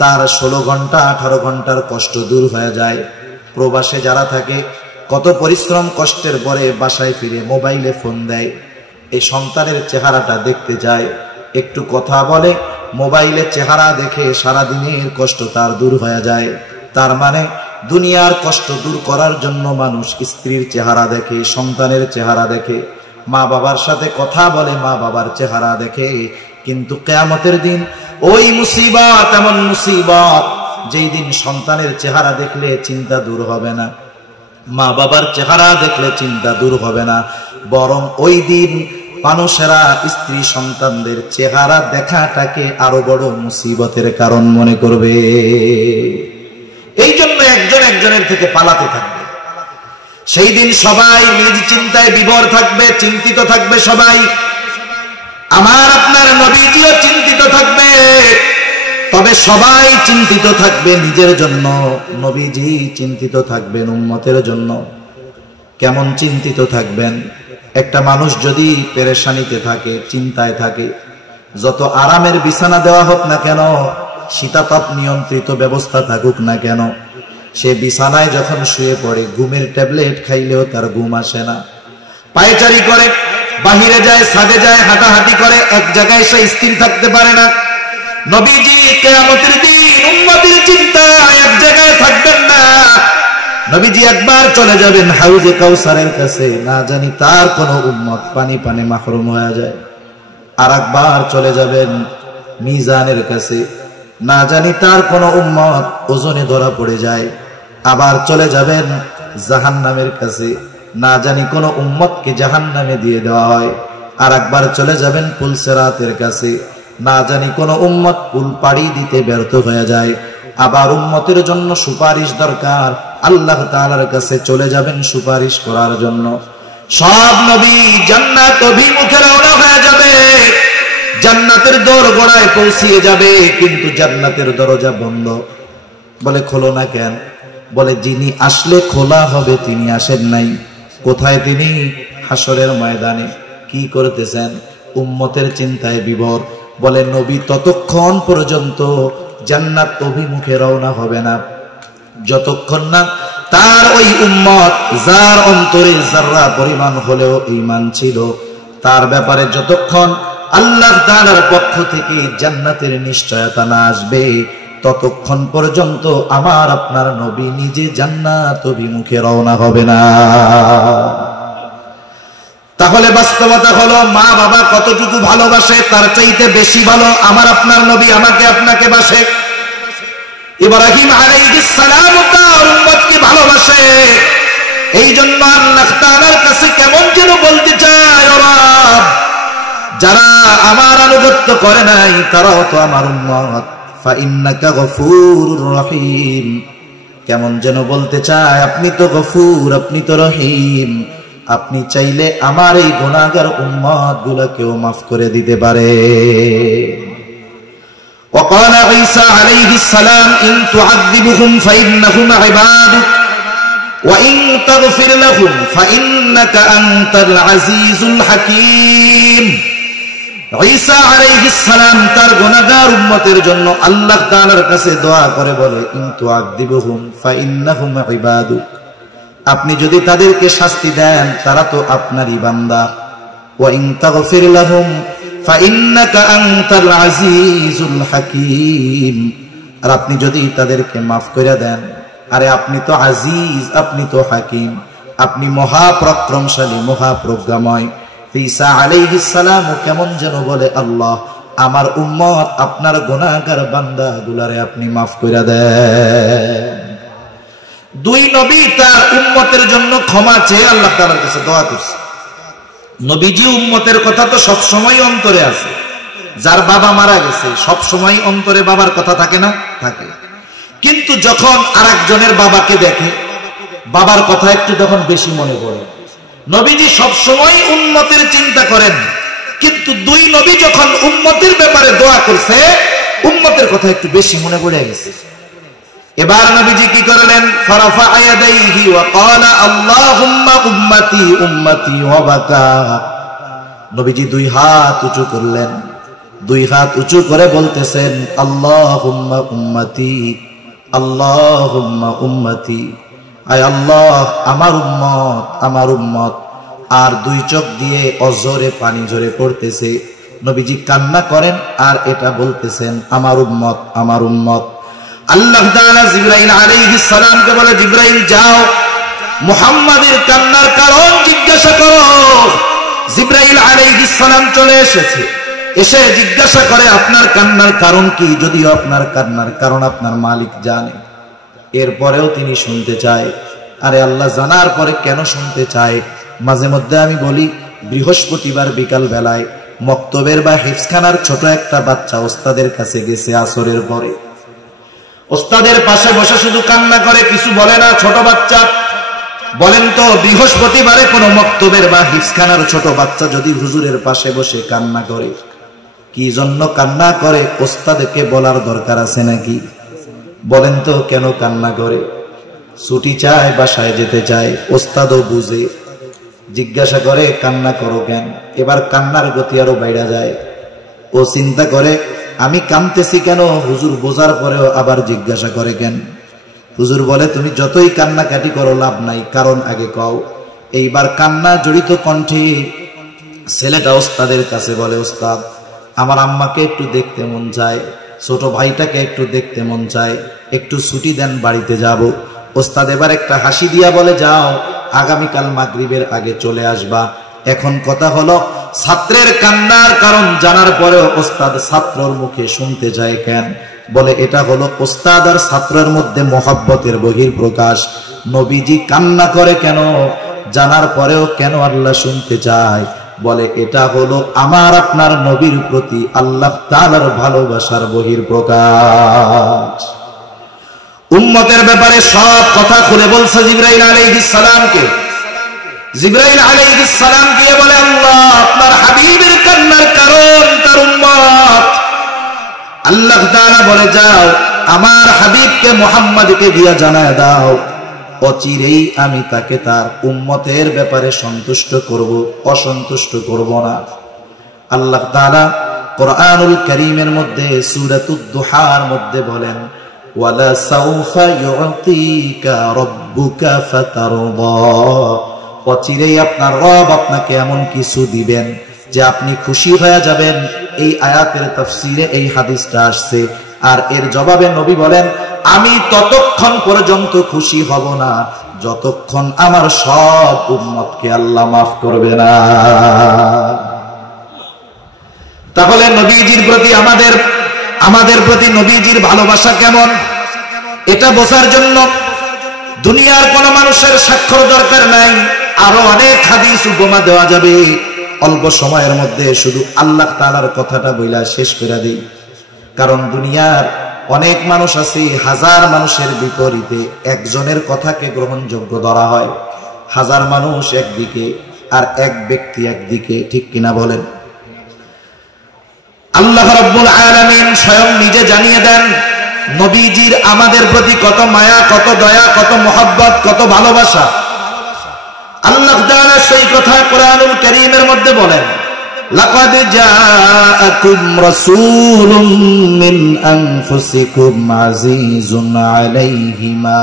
তার 16 ঘন্টা 18 ঘন্টার কষ্ট দূর হয়ে যায়। প্রবাসে যারা থাকে কত পরিশ্রম কষ্টের পরে বাসায় ফিরে মোবাইলে ফোন দেয়, এই সন্তানের চেহারাটা দেখতে যায়, একটু কথা বলে, মোবাইলে চেহারা দেখে সারা দিনের কষ্ট তার দূর হয়ে যায়। তার মানে দুনিয়ার কষ্ট দূর করার জন্য মানুষ স্ত্রীর চেহারা দেখে, সন্তানের চেহারা দেখে, মা বাবার সাথে কথা বলে, মা বাবার চেহারা দেখে। কিন্তু কিয়ামতের দিন ওই মুসিবত, এমন মুসিবত যেই দিন সন্তানের চেহারা দেখলে চিন্তা দূর হবে না, মা বাবার চেহারা দেখলে চিন্তা দূর হবে না, বরং ওই দিন মানুষেরা স্ত্রী সন্তানদের চেহারা দেখাটাকে আরো বড় মুসিবতের কারণ মনে করবে। এই জন্য একজন একজনের থেকে পালাতে থাকবে। সেই দিন সবাই নিজ চিন্তায় বিভোর থাকবে, চিন্তিত থাকবে সবাই। আমার আপনার নবীজিও চিন্তিত থাকবে, তবে সবাই চিন্তিত থাকবে নিজের জন্য, নবীজি চিন্তিত থাকবেন উম্মতের জন্য। কেমন চিন্তিত থাকবেন? একটা মানুষ যদি পেরেশানিতে থাকে, চিন্তায় থাকে, যত আরামের বিছানা দেওয়া হোক না কেন, শীতাতপ নিয়ন্ত্রিত ব্যবস্থা থাকুক না কেন, সে বিছানায় যখন শুয়ে পড়ে ঘুমের ট্যাবলেট খাইলেও তার ঘুম আসে না। পায়চারি করে, বাহিরে যায়, ছাদে যায়, হাঁটাহাঁটি করে, এক জায়গায় সে স্থির থাকতে পারে না। নবীজি কিয়ামতের দিন উম্মতের চিন্তায় এক জায়গায় থাকবেন না। নবীজি একবার চলে যাবেন হাউজে কাউসারের কাছে, না জানি তার কোন উম্মত পানি পানে মাহরুম হয়ে যায়। আর একবার চলে যাবেন মিজানের কাছে, না জানি তার কোন উম্মত ওজনে ধরা পড়ে যায়। আবার চলে যাবেন জাহান্নামের কাছে, না জানি কোন উম্মতকে জাহান্নামে দিয়ে দেওয়া হয়। আর একবার চলে যাবেন পুলসেরাতের কাছে, না জানি কোন উম্মত পুল পাড়ি দিতে ব্যর্থ হয়ে যায়। আবার উম্মতের জন্য সুপারিশ দরকার, আল্লাহ তাআলার কাছে চলে যাবেন সুপারিশ করার জন্য। সব নবী জান্নাত অভিমুখে রওনা হয়ে যাবে, জান্নাতের দোরগোড়ায় পৌঁছিয়ে যাবে, কিন্তু জান্নাতের দরজা বন্ধ। বলে খোলো না কেন? বলে যিনি আসলে খোলা হবে তিনি আসেন নাই। কোথায় তিনি? হাসরের ময়দানে। কি করতেছেন? উম্মতের চিন্তায় বিভোর। বলে নবী ততক্ষণ পর্যন্ত জান্নাত অভিমুখে রওনা হবে না, যতক্ষণ না তার ওই উম্মত, যার অন্তরে যাররা পরিমাণ হলেও ঈমান ছিল, তার ব্যাপারে যতক্ষণ আল্লাহ তাআলার পক্ষ থেকে জান্নাতের নিশ্চয়তা না আসবে, ততক্ষণ পর্যন্ত আমার আপনার নবী নিজে জান্নাত অভিমুখে রওনা হবে না। তাহলে বাস্তবতা হলো মা বাবা কতটুকু ভালোবাসে, তার চাইতে বেশি ভালো আমার আপনার নবী আমাকে আপনাকে বাসে। ইব্রাহিম আলাইহিস সালাম তার উম্মতকে ভালোবাসে। এই জন্য আল্লাহ তাআলার কাছে কেমন যেন বলতে চায়, ও রব, যারা আমার আনুগত্য করে নাই তারাও তো আমার উম্মত, ফা ইন্নাকা গফুরুর রহিম। কেমন যেন বলতে চায়, আপনি তো গফুর, আপনি তো রহিম, আপনি চাইলে আমার এই গুনাহগার উম্মত গুলোকেও মাফ করে দিতে পারে। وقال عيسى عليه السلام إن تعذبهم فإنهم عبادك وإن تغفر لهم فإنك أنت العزيز الحكيم। ঈসা আলাইহিস সালাম তার গুনাহগার উম্মতের জন্য আল্লাহ তাআলার কাছে দোয়া করে বলে, ইন তুআযিবুহুম ফাইন্নাহুম ইবাদুক, আপনি যদি তাদেরকে শাস্তি দেন তারা তো আপনারই বান্দা। ওয়া ইন তাগফির লাহুম ফাইন্নাকা আনতাল আজিজুল হাকীম, আর আপনি যদি তাদেরকে মাফ করে দেন, আরে আপনি তো আজিজ, আপনি তো হাকিম, আপনি মহাপরাক্রমশালী, মহাপ্রজ্ঞাময়। ঈসা আলাইহিস সালাম কেমন যেন বলে, আল্লাহ আমার উম্মত আপনার গুনাহগার বান্দাগুলারে আপনি মাফ করে দেন। দুই নবী তার উম্মতের জন্য ক্ষমা চেয়ে আল্লাহ তাআলার কাছে দোয়া করছে। নবীজি উম্মতের কথা তো সব সময় অন্তরে আছে। যার বাবা মারা গেছে সব সময় অন্তরে বাবার কথা থাকে না? থাকে। কিন্তু যখন আরেকজনের বাবাকে দেখে বাবার কথা একটু তখন বেশি মনে পড়ে। নবীজি সব সময় উম্মতের চিন্তা করেন, কিন্তু দুই নবী যখন উম্মতের ব্যাপারে দোয়া করছে উম্মতের কথা একটু বেশি মনে পড়ে গেছে। এবার নবীজি কি করলেন? ফারাফা ইয়াদাইহি ওয়া ক্বালা আল্লাহুম্মা উম্মতি উম্মতি ওয়া বাকা। নবীজি দুই হাত উঁচু করলেন, দুই হাত উঁচু করে বলতেছেন আল্লাহুম্মা উম্মতি, আল্লাহুম্মা উম্মতি, আয় আল্লাহ আমার উম্মত, আমার উম্মত। আর দুই চোখ দিয়ে অজরে পানি ঝরে পড়তেছে। নবীজি কান্না করেন আর এটা বলতেছেন আমার উম্মত, আমার উম্মত। আল্লাহ তাআলা জিবরাইল আলাইহিস সালামকে বলে, জিবরাইল যাও মুহাম্মাদের কান্নার কারণ জিজ্ঞাসা করো। জিবরাইল আলাইহিস সালাম চলে এসেছে, এসে জিজ্ঞাসা করে আপনার কান্নার কারণ কি? যদিও আপনার কান্নার কারণ আপনার মালিক জানে, এরপরেও তিনি শুনতে চায়। আরে আল্লাহ জানার পরে কেন শুনতে চায়? মাঝে মধ্যে আমি বলি, বৃহস্পতিবার বিকাল বেলায় মক্তবের বা হিফজখানার ছোট একটা বাচ্চা ওস্তাদের কাছে গেছে আসরের পরে, ওস্তাদের পাশে বসে শুধু কান্না করে, কিছু বলে না। ছোট বাচ্চা, বলেন তো বৃহস্পতিবারে কোন মক্তবের বা হিফজখানার ছোট বাচ্চা যদি হুজুরের পাশে বসে কান্না করে, কি জন্য কান্না করে ওস্তাদকে বলার দরকার আছে নাকি? বলেন তো কেন কান্না করে? ছুটি চায়, বাসায় যেতে চায়, ওস্তাদও বুঝে, জিজ্ঞাসা করে কান্না করো কেন? এবার কান্নার গতি আরো বাইরে যায়। ও চিন্তা করে আমি কাঁদতেছি কেন? হুজুর বোঝার পরেও আবার জিজ্ঞাসা করে কেন? হুজুর বলে তুমি যতই কান্নাকাটি করো লাভ নাই, কারণ আগে কও। এইবার কান্না জড়িত কণ্ঠে ছেলেটা ওস্তাদের কাছে বলে, ওস্তাদ আমার আম্মাকে একটু দেখতে মন চায়, ছোট ভাইটাকে একটু দেখতে মন চায়, একটু ছুটি দেন, বাড়িতে যাব। ওস্তাদ এবার একটা হাসি দিয়া বলে, যাও আগামীকাল মাগরিবের আগে চলে আসবা। এখন কথা হলো, ছাত্রের কান্নার কারণ জানার পরেও ওস্তাদ ছাত্রর মুখে শুনতে চায় কেন? বলে এটা হলো ওস্তাদ আর ছাত্রের মধ্যে মহব্বতের বহিঃপ্রকাশ। নবীজি কান্না করে কেন জানার পরেও কেন আল্লাহ শুনতে চায়? বলে এটা হলো আমার আপনার নবীর প্রতি আল্লাহ তাআলার ভালোবাসার বহিঃপ্রকাশ। উম্মতের ব্যাপারে সব কথা খুলে বলছে জিবরাইল আলাইহিস সালামকে। জিবরাইল আলাইহিস সালাম গিয়ে বলে, আল্লাহ আপনার হাবিবের কান্নার কারণ তার উম্মত। আল্লাহ তাআলা বলে, যাও আমার হাবিবকে মুহাম্মদকে গিয়া জানায় দাও, অচিরেই আমি তাকে তার উম্মতের ব্যাপারে সন্তুষ্ট করব, অসন্তুষ্ট করব না। আল্লাহ তাআলা কোরআনুল কারীমের মধ্যে সূরাতুদ দুহার মধ্যে বলেন, ওয়ালা সাউফা ইউতিকা রাব্বুকা ফাতারদা, অচিরেই আপনার রব আপনাকে এমন কিছু দিবেন যে আপনি খুশি হয়ে যাবেন। এই আয়াতের তাফসীরে এই হাদিসটা আসছে। আর এর জবাবে নবী বলেন, আমি ততক্ষণ পর্যন্ত খুশি হব না যতক্ষণ আমার সব উম্মতকে আল্লাহ মাফ করবে না। তাহলে নবীজির প্রতি আমাদের প্রতি নবীজির ভালোবাসা কেমন, এটা বোঝার জন্য দুনিয়ার কোন মানুষের স্বাক্ষর দরকার নাই, আরো অনেক হাদিস উপমা দেওয়া যাবে। অল্প সময়ের মধ্যে শুধু আল্লাহ তাআলার কথাটা বইলা শেষ করে দিই। কারণ দুনিয়ার অনেক মানুষ আছে, হাজার মানুষের বিপরীতে একজনের কথাকে গ্রহণযোগ্য ধরা হয়। হাজার মানুষ একদিকে আর এক ব্যক্তি একদিকে, ঠিক কিনা বলেন? আল্লাহ রাব্বুল আলামিন স্বয়ং নিজে জানিয়ে দেন নবীজির আমাদের প্রতি কত মায়া, কত দয়া, কত মহব্বত, কত ভালোবাসা। আল্লাহ তাআলা সেই কথা কোরআনুল কারীমের মধ্যে বলেন, লাকাদ জাআকুম রাসূলুম মিন আনফুসিকুম আজিজুন আলাইহি মা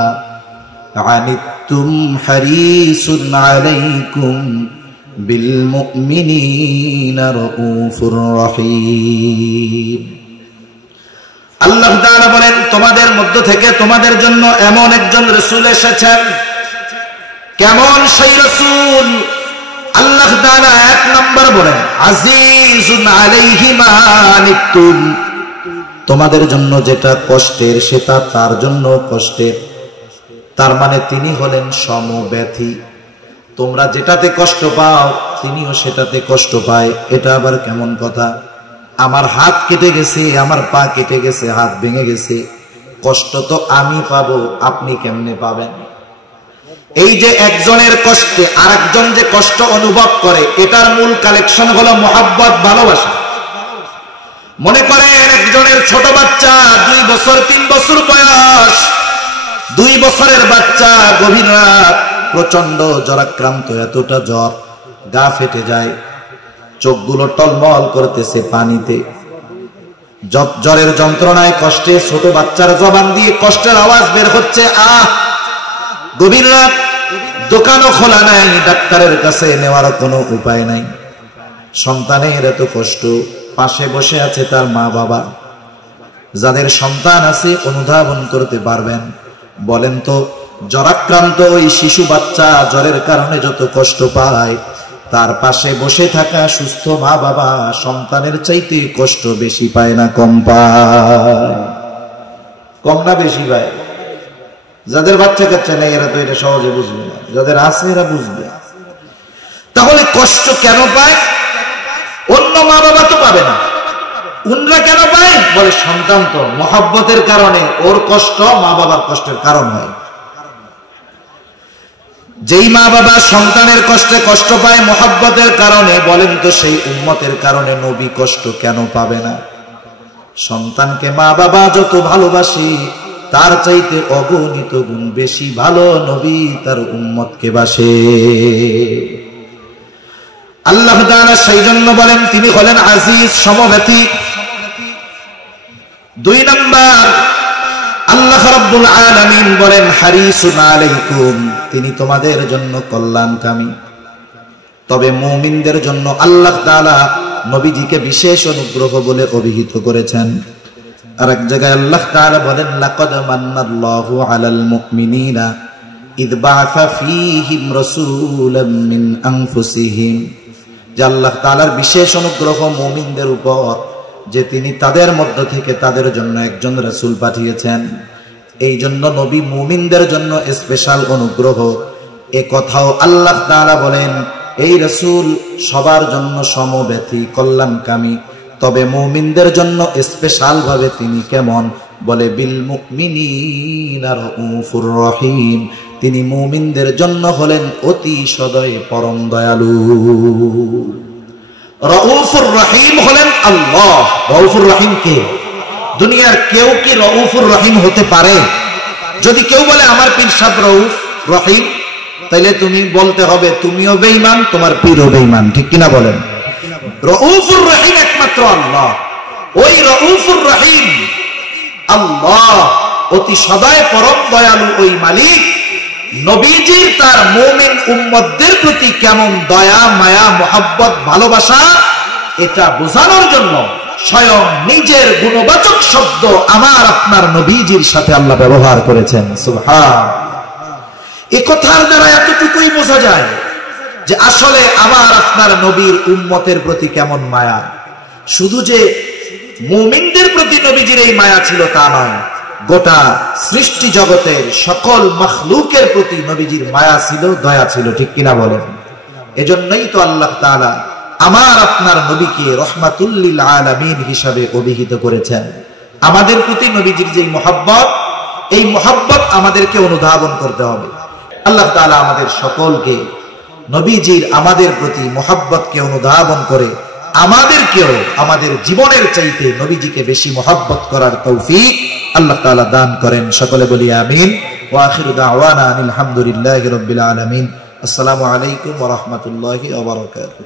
আনিতুম হারিসুন আলাইকুম বিল মুমিনিনা রাউফুর রহিম। আল্লাহ তাআলা বলেন, তোমাদের মধ্য থেকে তোমাদের জন্য এমন একজন রাসূল এসেছেন। কেমন সেই রাসূল? আল্লাহ তাআলা এক নাম্বার বলেন, আজিজুন আলাইহি মা আনিতুম, তোমাদের জন্য যেটা কষ্টের সেটা তার জন্য কষ্টের। তার মানে তিনি হলেন সমব্যথী। তোমরা যেটাতে কষ্ট পাও তিনিও সেটাতে কষ্ট পায়। এটা আবার কেমন কথা? আমার হাত কেটে গেছে, আমার পা কেটে গেছে, হাত ভেঙে গেছে, কষ্ট তো আমি পাবো, আপনি কেমনে পাবেন? এই যে একজনের কষ্টে আরেকজন যে কষ্ট অনুভব করে, এটার মূল কালেকশন হলো মহব্বত, ভালোবাসা। মনে করেন একজনের ছোট বাচ্চা 2 বছর 3 বছর বয়স, 2 বছরের বাচ্চা গভীর রাত প্রচন্ড জ্বরাক্রান্ত, এতটা জ্বর গা ফেটে যায়, চোখগুলো টলমল করতেছে পানিতে, জ্বরের যন্ত্রণায় কষ্টে ছোট বাচ্চার জবান দিয়ে কষ্টের আওয়াজ বের হচ্ছে। গভীর রাত, দোকানও খোলা নাই, ডাক্তারের কাছে নেওয়ার কোনো উপায় নাই। সন্তানের এত কষ্ট, পাশে বসে আছে তার মা বাবা। যাদের সন্তান আছে অনুধাবন করতে পারবেন। বলেন তো, জ্বরাক্রান্ত ওই শিশু বাচ্চা জ্বরের কারণে যত কষ্ট পায়, তার পাশে বসে থাকা সুস্থ মা বাবা সন্তানের চাইতে কষ্ট বেশি পায় না কম পায়? কম না বেশি পায়? যাদের বাচ্চা কাচ্চা নেই এরা তো এটা সহজে বুঝবে না, যাদের আছে এরা বুঝবে। তাহলে কষ্ট কেন পায়? অন্য মা বাবা তো পাবে না, উনরা কেন পায়? বলে সন্তান তো মহব্বতের কারণে, ওর কষ্ট মা বাবার কষ্টের কারণ হয়। যেই মা বাবা সন্তানের কষ্টে কষ্ট পায় মহব্বতের কারণে, বলেন তো সেই উম্মতের কারণে নবী কষ্ট কেন পাবে না? সন্তানকে মা বাবা যত ভালোবাসে, তার চাইতে অগণিত গুণ বেশি ভালো নবী তার উম্মতকে বাসে। আল্লাহ তাআলা সেই জন্য বলেন তিনি হলেন আজিজ, সমব্যথী। 2 নাম্বার, আল্লাহ রাব্বুল আলামিন বলেন হারিসুন আলাইকুম, তিনি তোমাদের জন্য কল্যাণকামী। তবে মুমিনদের জন্য আল্লাহ তাআলা নবীজিকে বিশেষ অনুগ্রহ বলে অভিহিত করেছেন। আর এক জায়গায় আল্লাহ তাআলা বলেন লাকাদ মান্নাল্লাহু আলাল মুমিনিনা ইয বাআসা ফীহিম রাসূলাম মিন আনফুসিহিম, যে আল্লাহ তাআলার বিশেষ অনুগ্রহ মুমিনদের উপর যে তিনি তাদের মধ্য থেকে তাদের জন্য একজন রাসূল পাঠিয়েছেন। এই জন্য নবী মুমিনদের জন্য স্পেশাল অনুগ্রহ। এ কথাও আল্লাহ তাআলা বলেন এই রাসূল সবার জন্য সমব্যথী, কল্যাণকামী। তবে মুমিনদের জন্য স্পেশাল ভাবে তিনি কেমন? বলে বিল মুমিনিনা রাউফুর রহিম, তিনি মুমিনদের জন্য হলেন অতি সদয় পরম দয়ালু। রাউফুর রহিম হলেন আল্লাহ। রাউফুর রহিম কে? দুনিয়ার কেউ কি রাউফুর রহিম হতে পারে? যদি কেউ বলে আমার পীর সাহেব রাউফ রহিম, তাইলে তুমি বলতে হবে তুমিও বেঈমান, তোমার পীরও বেঈমান, ঠিক কিনা বলেন? রাউফুর রহিম একমাত্র আল্লাহ। ওই রাউফুর রহিম আল্লাহ, অতি সদয় পরম দয়ালু ওই মালিক নবীজির তার মুমিন উম্মতদের প্রতি কেমন দয়া, মায়া, মোহাব্বত, ভালোবাসা, এটা বোঝানোর জন্য স্বয়ং নিজের গুণবাচক শব্দ আমার আপনার নবীজির সাথে আল্লাহ ব্যবহার করেছেন। সুবহান। এই কথার দ্বারা এতটুকুই বোঝা যায় যে আসলে আমার আপনার নবীর উম্মতের প্রতি কেমন মায়া। শুধু যে মুমিনদের প্রতি নবীজির এই মায়া ছিল তা নয়, গোটা সৃষ্টি জগতের সকল মাখলুকের প্রতি নবীজির মায়া ছিল, দয়া ছিল, ঠিক কিনা বলেন? এজন্যই তো আল্লাহ তাআলা আমার আপনার নবীকে রহমাতুল লিল আলামিন হিসাবে অভিহিত করেছেন। আমাদের প্রতি নবীজির যে মহব্বত, এই মহব্বত আমাদেরকে অনুধাবন করতে হবে। আল্লাহ তাআলা আমাদের সকলকে নবীজির আমাদের প্রতি মহব্বতকে অনুধাবন করে আমাদেরকেও আমাদের জীবনের চাইতে নবীজিকে বেশি মহব্বত করার তৌফিক আল্লাহ তাআলা দান করেন। সকলে বলি আমিন। ওয়া আখিরু দাওয়ানা আলহামদুলিল্লাহি রাব্বিল আলামিন। আসসালামু আলাইকুম ওয়া রাহমাতুল্লাহি ওয়া বারাকাতুহু।